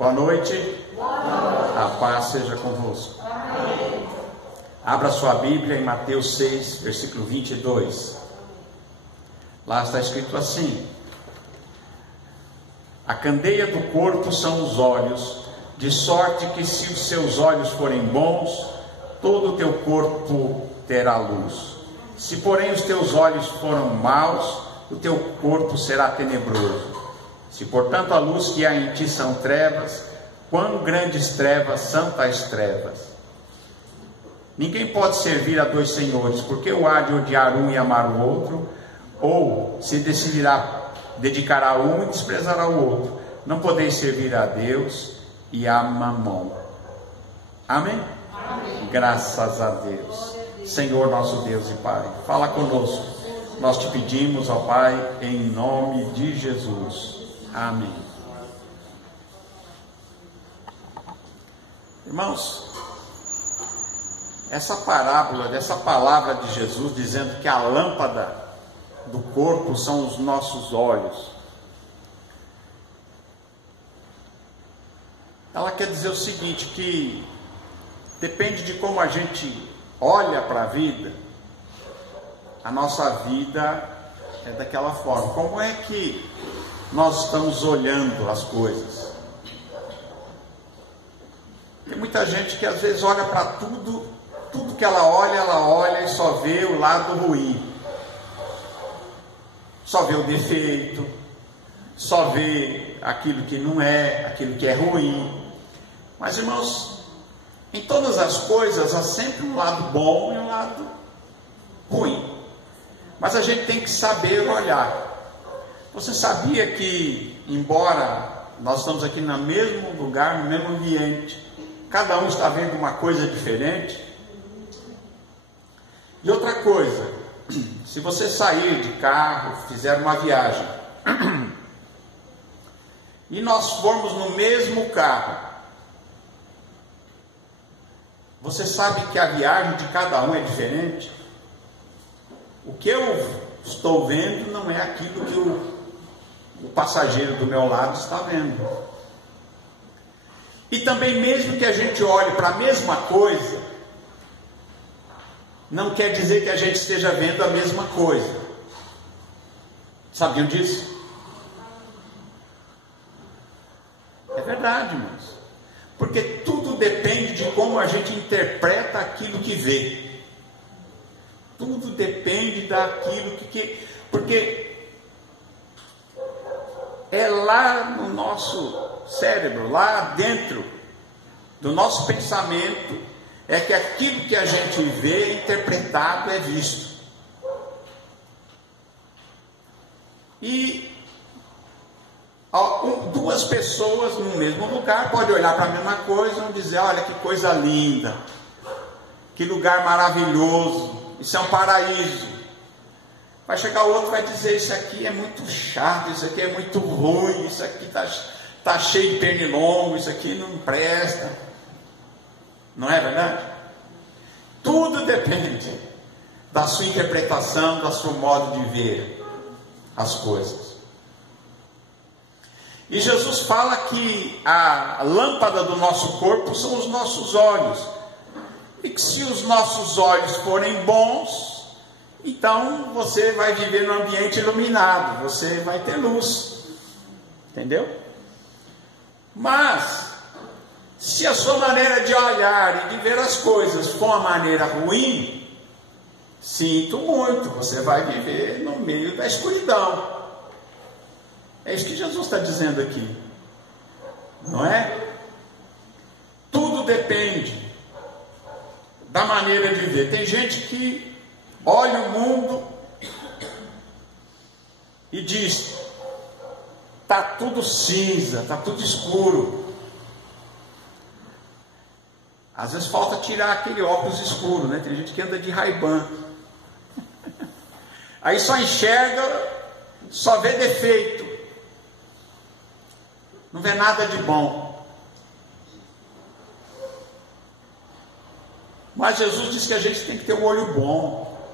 Boa noite. A paz seja convosco. Amém. Abra sua Bíblia em Mateus 6, versículo 22. Lá está escrito assim: a candeia do corpo são os olhos, de sorte que se os seus olhos forem bons, todo o teu corpo terá luz. Se porém os teus olhos foram maus, o teu corpo será tenebroso. Se portanto a luz que há em ti são trevas, quão grandes trevas são tais trevas? Ninguém pode servir a dois senhores, porque o há de odiar um e amar o outro, ou se decidirá dedicar a um e desprezar ao outro. Não podeis servir a Deus e a Mamon. Amém? Amém. Graças a Deus. Senhor nosso Deus e Pai, fala conosco. Nós te pedimos, ó Pai, em nome de Jesus. Amém. Irmãos, essa parábola, dessa palavra de Jesus dizendo que a lâmpada do corpo são os nossos olhos, ela quer dizer o seguinte, que depende de como a gente olha para a vida, a nossa vida é daquela forma. Como é que nós estamos olhando as coisas? Tem muita gente que às vezes olha para tudo que ela olha e só vê o lado ruim, só vê o defeito, só vê aquilo que não é, aquilo que é ruim. Mas, irmãos, em todas as coisas há sempre um lado bom e um lado ruim, mas a gente tem que saber olhar. Você sabia que, embora nós estamos aqui no mesmo lugar, no mesmo ambiente, cada um está vendo uma coisa diferente? E outra coisa, se você sair de carro, fizer uma viagem, e nós formos no mesmo carro, você sabe que a viagem de cada um é diferente? O que eu estou vendo não é aquilo que o passageiro do meu lado está vendo. E também, mesmo que a gente olhe para a mesma coisa, não quer dizer que a gente esteja vendo a mesma coisa. Sabiam disso? É verdade, irmãos. Porque tudo depende de como a gente interpreta aquilo que vê. Tudo depende daquilo que... Porque é lá no nosso cérebro, lá dentro do nosso pensamento, é que aquilo que a gente vê interpretado é visto. E duas pessoas no mesmo lugar podem olhar para a mesma coisa e dizer: olha que coisa linda, que lugar maravilhoso, isso é um paraíso. Vai chegar o outro e vai dizer: isso aqui é muito chato, isso aqui é muito ruim, isso aqui está cheio de pernilongo, isso aqui não presta. Não é verdade? Tudo depende da sua interpretação, do seu modo de ver as coisas. E Jesus fala que a lâmpada do nosso corpo são os nossos olhos. E que se os nossos olhos forem bons, então você vai viver num ambiente iluminado, você vai ter luz. Entendeu? Mas se a sua maneira de olhar e de ver as coisas for uma maneira ruim, sinto muito, você vai viver no meio da escuridão. É isso que Jesus está dizendo aqui, não é? Tudo depende da maneira de ver. Tem gente que olha o mundo e diz: está tudo cinza, está tudo escuro. Às vezes falta tirar aquele óculos escuro, né? Tem gente que anda de Ray-Ban. Aí só enxerga, só vê defeito. Não vê nada de bom. Mas Jesus disse que a gente tem que ter um olho bom.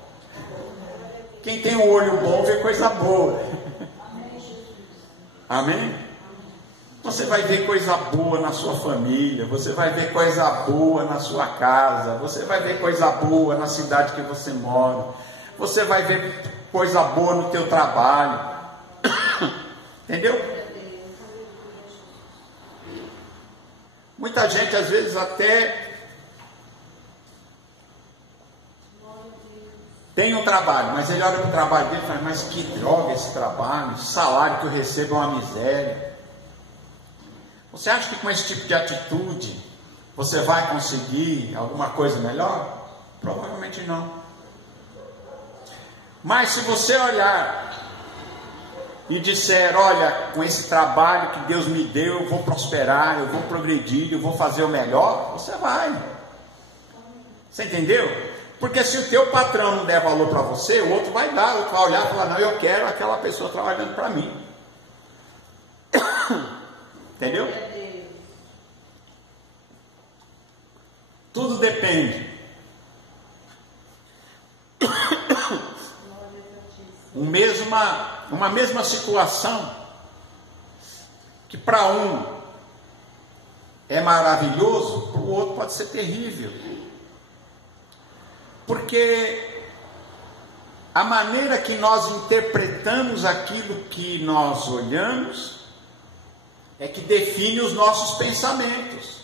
Quem tem um olho bom vê coisa boa. Amém? Você vai ver coisa boa na sua família, você vai ver coisa boa na sua casa, você vai ver coisa boa na cidade que você mora, você vai ver coisa boa no teu trabalho. Entendeu? Muita gente às vezes até tem um trabalho, mas ele olha para o trabalho dele e fala, mas que droga esse trabalho, o salário que eu recebo é uma miséria. Você acha que com esse tipo de atitude você vai conseguir alguma coisa melhor? Provavelmente não. Mas se você olhar e disser, olha, com esse trabalho que Deus me deu, eu vou prosperar, eu vou progredir, eu vou fazer o melhor, você vai. Você entendeu? Porque se o teu patrão não der valor para você, o outro vai dar, o outro vai olhar e falar, não, eu quero aquela pessoa trabalhando para mim. Entendeu? Tudo depende. Uma mesma situação que para um é maravilhoso, para o outro pode ser terrível. Porque a maneira que nós interpretamos aquilo que nós olhamos é que define os nossos pensamentos.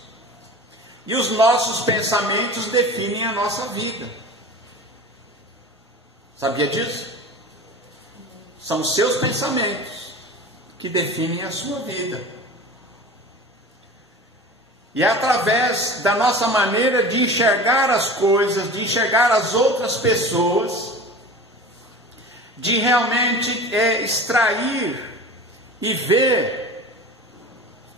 E os nossos pensamentos definem a nossa vida. Sabia disso? São os seus pensamentos que definem a sua vida. E é através da nossa maneira de enxergar as coisas, de enxergar as outras pessoas, de realmente extrair e ver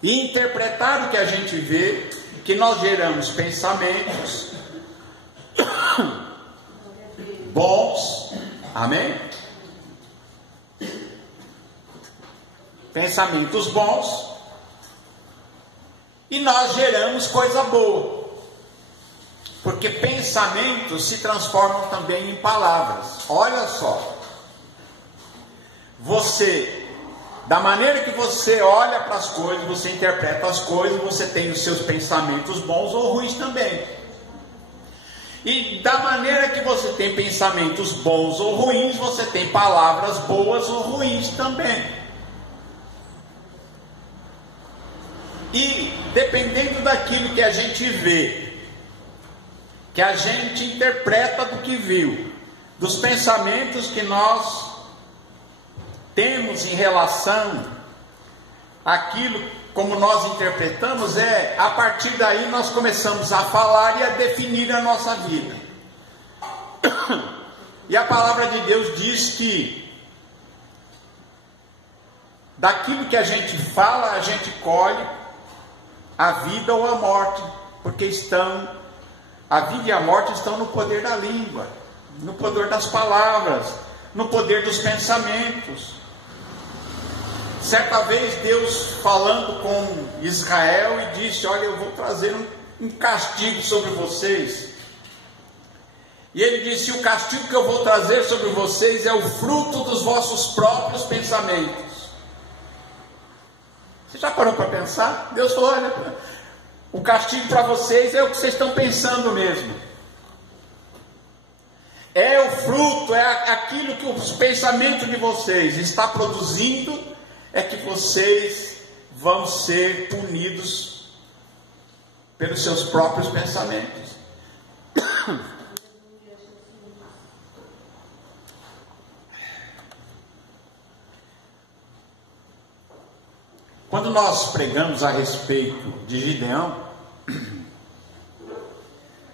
e interpretar o que a gente vê, que nós geramos pensamentos bons, amém? Pensamentos bons, e nós geramos coisa boa, porque pensamentos se transformam também em palavras. Olha só, da maneira que você olha para as coisas, você interpreta as coisas, você tem os seus pensamentos bons ou ruins também. E da maneira que você tem pensamentos bons ou ruins, você tem palavras boas ou ruins também. E dependendo daquilo que a gente vê, que a gente interpreta do que viu, dos pensamentos que nós temos em relação àquilo como nós interpretamos, a partir daí nós começamos a falar e a definir a nossa vida. E a palavra de Deus diz que daquilo que a gente fala, a gente colhe a vida ou a morte, porque a vida e a morte estão no poder da língua, no poder das palavras, no poder dos pensamentos. Certa vez Deus falando com Israel e disse, olha, eu vou trazer um castigo sobre vocês. E ele disse, o castigo que eu vou trazer sobre vocês é o fruto dos vossos próprios pensamentos. Você já parou para pensar? Deus falou, olha, o castigo para vocês é o que vocês estão pensando mesmo. É o fruto, é aquilo que os pensamentos de vocês está produzindo, é que vocês vão ser punidos pelos seus próprios pensamentos. Quando nós pregamos a respeito de Gideão,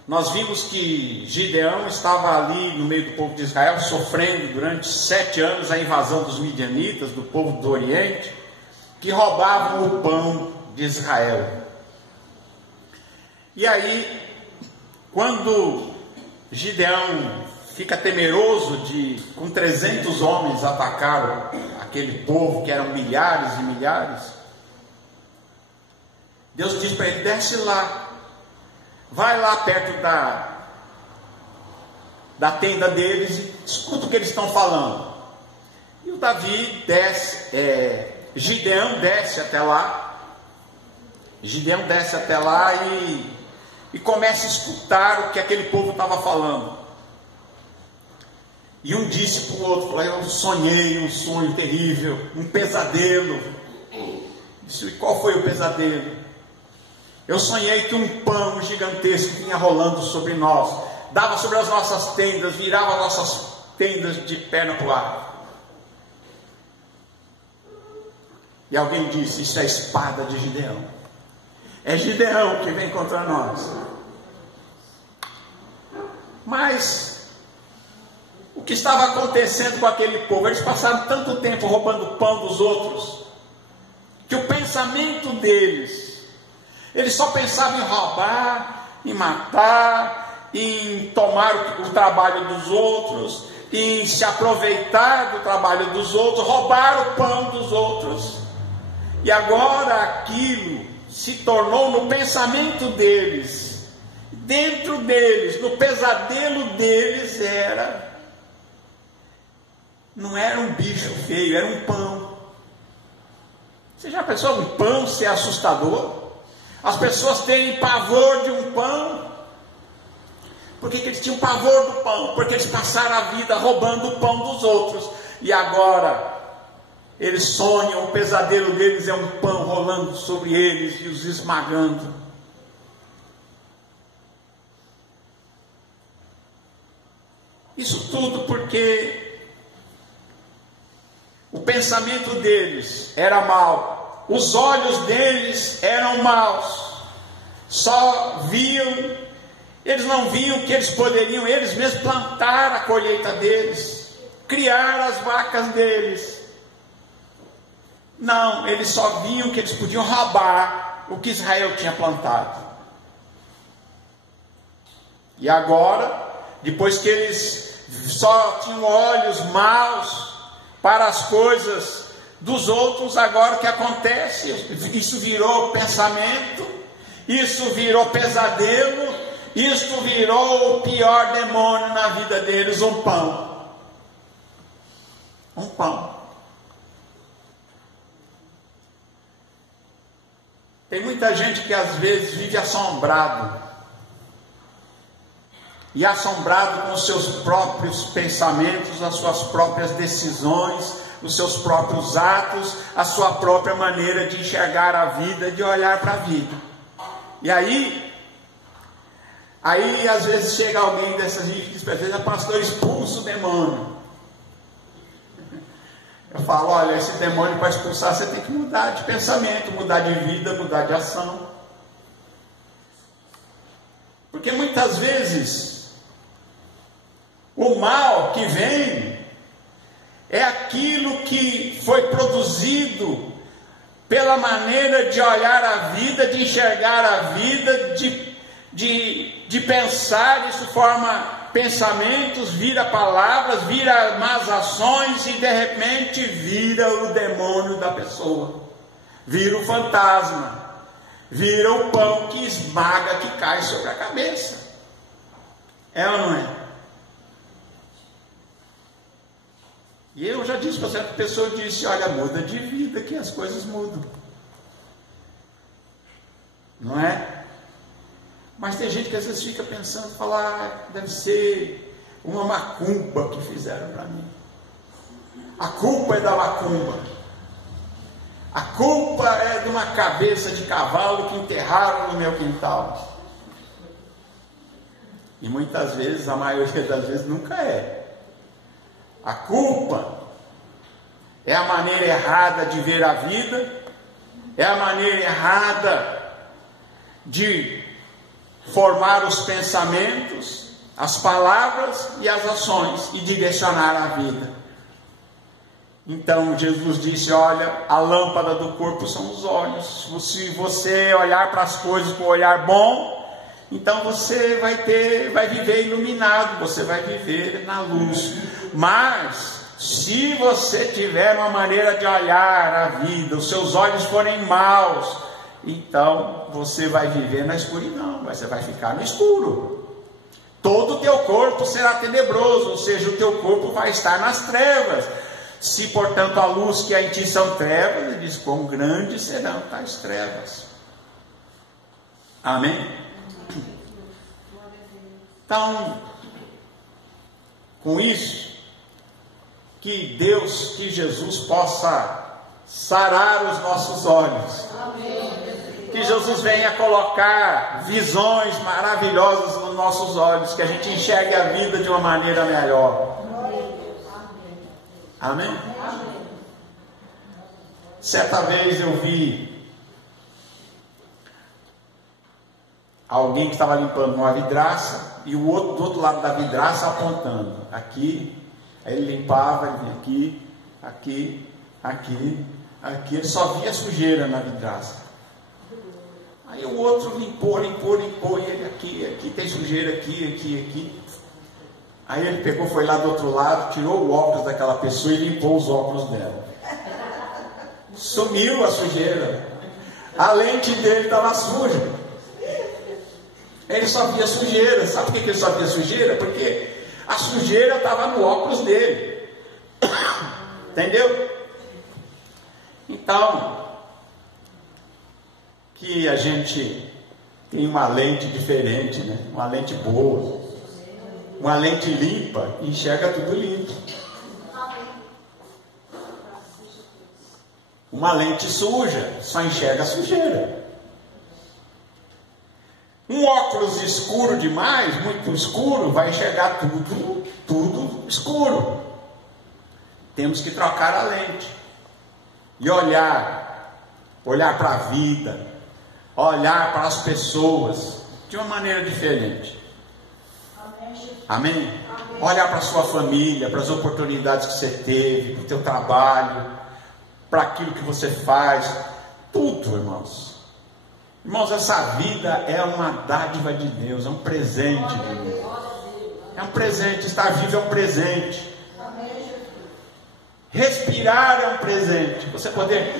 nós vimos que Gideão estava ali no meio do povo de Israel, sofrendo durante 7 anos a invasão dos midianitas, do povo do Oriente, que roubavam o pão de Israel. E aí, quando Gideão fica temeroso com 300 homens atacaram aquele povo, que eram milhares e milhares, Deus diz para ele, desce lá, vai lá perto da tenda deles e escuta o que eles estão falando. E o Gideão desce até lá Gideão desce até lá e começa a escutar o que aquele povo estava falando. E um disse para o outro, falou, eu sonhei um sonho terrível, um pesadelo. Disse, e qual foi o pesadelo? Eu sonhei que um pão gigantesco vinha rolando sobre nós, dava sobre as nossas tendas, virava as nossas tendas de perna para o ar. E alguém disse, isso é a espada de Gideão. É Gideão que vem contra nós. Mas o que estava acontecendo com aquele povo? Eles passaram tanto tempo roubando o pão dos outros, que o pensamento deles, eles só pensavam em roubar, em matar, em tomar o trabalho dos outros, em se aproveitar do trabalho dos outros, roubar o pão dos outros. E agora aquilo se tornou no pensamento deles, dentro deles, no pesadelo deles, não era um bicho feio, era um pão. Você já pensou um pão ser assustador? As pessoas têm pavor de um pão. Por que eles tinham pavor do pão? Porque eles passaram a vida roubando o pão dos outros. E agora eles sonham, o pesadelo deles é um pão rolando sobre eles e os esmagando. Isso tudo porque o pensamento deles era mau, os olhos deles eram maus, só viam, eles não viam que eles poderiam, eles mesmos, plantar a colheita deles, criar as vacas deles. Não, eles só viam que eles podiam roubar o que Israel tinha plantado. E agora, depois que eles só tinham olhos maus para as coisas dos outros, agora o que acontece? Isso virou pensamento, isso virou pesadelo, isso virou o pior demônio na vida deles, um pão. Um pão. Tem muita gente que às vezes vive assombrado. E assombrado com os seus próprios pensamentos, as suas próprias decisões, os seus próprios atos, a sua própria maneira de enxergar a vida, de olhar para a vida. E aí às vezes chega alguém dessas gente que diz para vezes, pastor, expulsa o demônio. Eu falo, olha, esse demônio para expulsar você tem que mudar de pensamento, mudar de vida, mudar de ação. Porque muitas vezes o mal que vem é aquilo que foi produzido pela maneira de olhar a vida, de enxergar a vida, de pensar. Isso forma pensamentos, vira palavras, vira más ações e de repente vira o demônio da pessoa, vira o fantasma, vira o pão que esmaga, que cai sobre a cabeça. É ou não é? E eu já disse para certa pessoa, disse, olha, muda de vida que as coisas mudam. Não é? Mas tem gente que às vezes fica pensando, fala, deve ser uma macumba que fizeram para mim. A culpa é da macumba. A culpa é de uma cabeça de cavalo que enterraram no meu quintal. E muitas vezes, a maioria das vezes, nunca é. A culpa é a maneira errada de ver a vida, é a maneira errada de formar os pensamentos, as palavras e as ações e direcionar a vida. Então Jesus disse, olha, a lâmpada do corpo são os olhos. Se você olhar para as coisas com um olhar bom, então você vai viver iluminado, você vai viver na luz. Mas se você tiver uma maneira de olhar a vida, os seus olhos forem maus, então você vai viver na escuridão, você vai ficar no escuro. Todo o teu corpo será tenebroso, ou seja, o teu corpo vai estar nas trevas. Se portanto a luz que há em ti são trevas, ele diz, quão grandes serão tais trevas. Amém? Então, com isso, que Deus, que Jesus possa sarar os nossos olhos. Que Jesus venha colocar visões maravilhosas nos nossos olhos, que a gente enxergue a vida de uma maneira melhor. Amém? Certa vez eu vi alguém que estava limpando uma vidraça e o outro do outro lado da vidraça apontando aqui. Aí ele limpava, ele vinha aqui, aqui, aqui, aqui. Ele só via sujeira na vidraça. Aí o outro limpou, e ele aqui, tem sujeira aqui. Aí ele pegou, foi lá do outro lado, tirou o óculos daquela pessoa e limpou os óculos dela. Sumiu a sujeira. A lente dele estava suja. Ele só via sujeira. Sabe por que ele só via sujeira? Porque a sujeira estava no óculos dele. Entendeu? Então, que a gente tem uma lente diferente, né? Uma lente boa, uma lente limpa, enxerga tudo limpo. Uma lente suja só enxerga a sujeira. Um óculos escuro demais, muito escuro, vai enxergar tudo escuro. Temos que trocar a lente e olhar para a vida, olhar para as pessoas de uma maneira diferente. Amém? Olhar para a sua família, para as oportunidades que você teve, para o teu trabalho, para aquilo que você faz, tudo, irmãos. Irmãos, essa vida é uma dádiva de Deus, é um presente de Deus. É um presente, estar vivo é um presente. Respirar é um presente. Você poder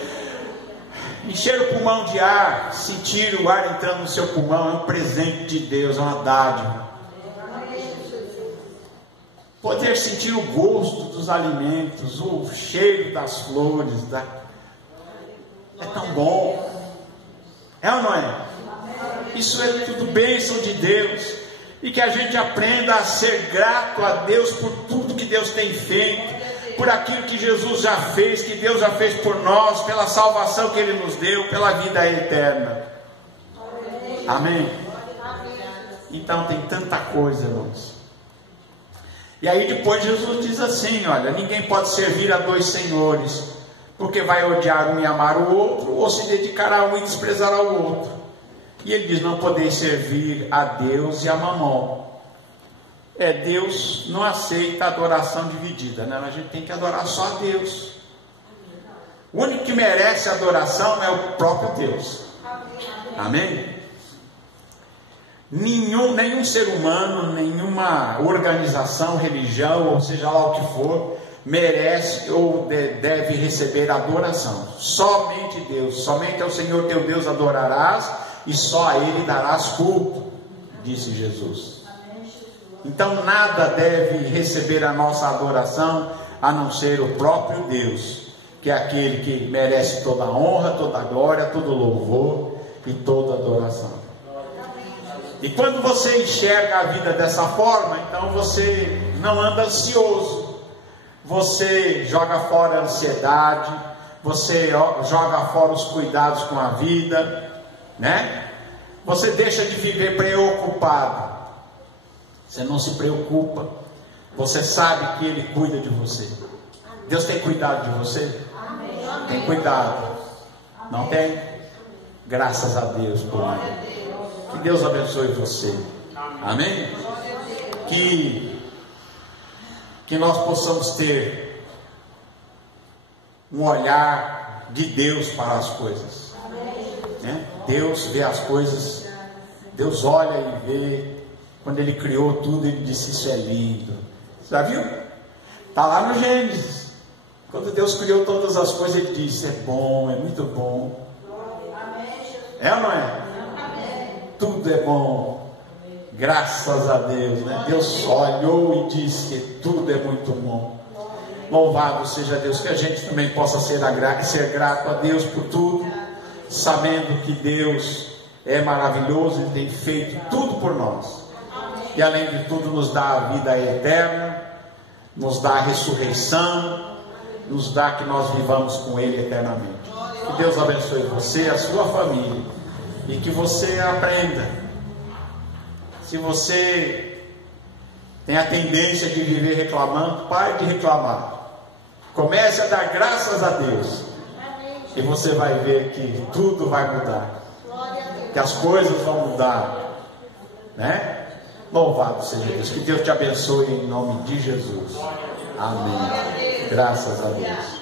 encher o pulmão de ar, sentir o ar entrando no seu pulmão, é um presente de Deus, é uma dádiva. Poder sentir o gosto dos alimentos, o cheiro das flores, é tão bom. É ou não é? Isso é tudo bênção de Deus. E que a gente aprenda a ser grato a Deus por tudo que Deus tem feito, por aquilo que Jesus já fez, que Deus já fez por nós, pela salvação que Ele nos deu, pela vida eterna. Amém? Então tem tanta coisa, irmãos. E aí depois Jesus diz assim, olha, ninguém pode servir a dois senhores, porque vai odiar um e amar o outro, ou se dedicar a um e desprezar ao outro. E ele diz, não podeis servir a Deus e a Mamon. Deus não aceita adoração dividida, né? A gente tem que adorar só a Deus. O único que merece adoração é o próprio Deus. Amém? Nenhum ser humano, nenhuma organização, religião, ou seja lá o que for, merece ou deve receber adoração. Somente Deus, somente ao Senhor teu Deus adorarás, e só a Ele darás culto, disse Jesus. Então nada deve receber a nossa adoração, a não ser o próprio Deus, que é aquele que merece toda a honra, toda a glória, todo louvor e toda adoração. E quando você enxerga a vida dessa forma, então você não anda ansioso, você joga fora a ansiedade, você joga fora os cuidados com a vida, né? Você deixa de viver preocupado, você não se preocupa, você sabe que Ele cuida de você. Deus tem cuidado de você? Tem cuidado, não tem? Graças a Deus por isso. Que Deus abençoe você. Amém? Que nós possamos ter um olhar de Deus para as coisas, né? Deus vê as coisas, Deus olha e vê. Quando Ele criou tudo, Ele disse, isso é lindo. Já viu? Está lá no Gênesis. Quando Deus criou todas as coisas, Ele disse, é bom, é muito bom. É ou não é? Tudo é bom, graças a Deus, né? Deus olhou e disse que tudo é muito bom. Louvado seja Deus, que a gente também possa ser grato a Deus por tudo, sabendo que Deus é maravilhoso, Ele tem feito tudo por nós. E além de tudo nos dá a vida eterna, nos dá a ressurreição, nos dá que nós vivamos com Ele eternamente. Que Deus abençoe você, a sua família, e que você aprenda. Se você tem a tendência de viver reclamando, pare de reclamar. Comece a dar graças a Deus, e você vai ver que tudo vai mudar, que as coisas vão mudar, né? Louvado seja Deus. Que Deus te abençoe em nome de Jesus. Amém. Graças a Deus.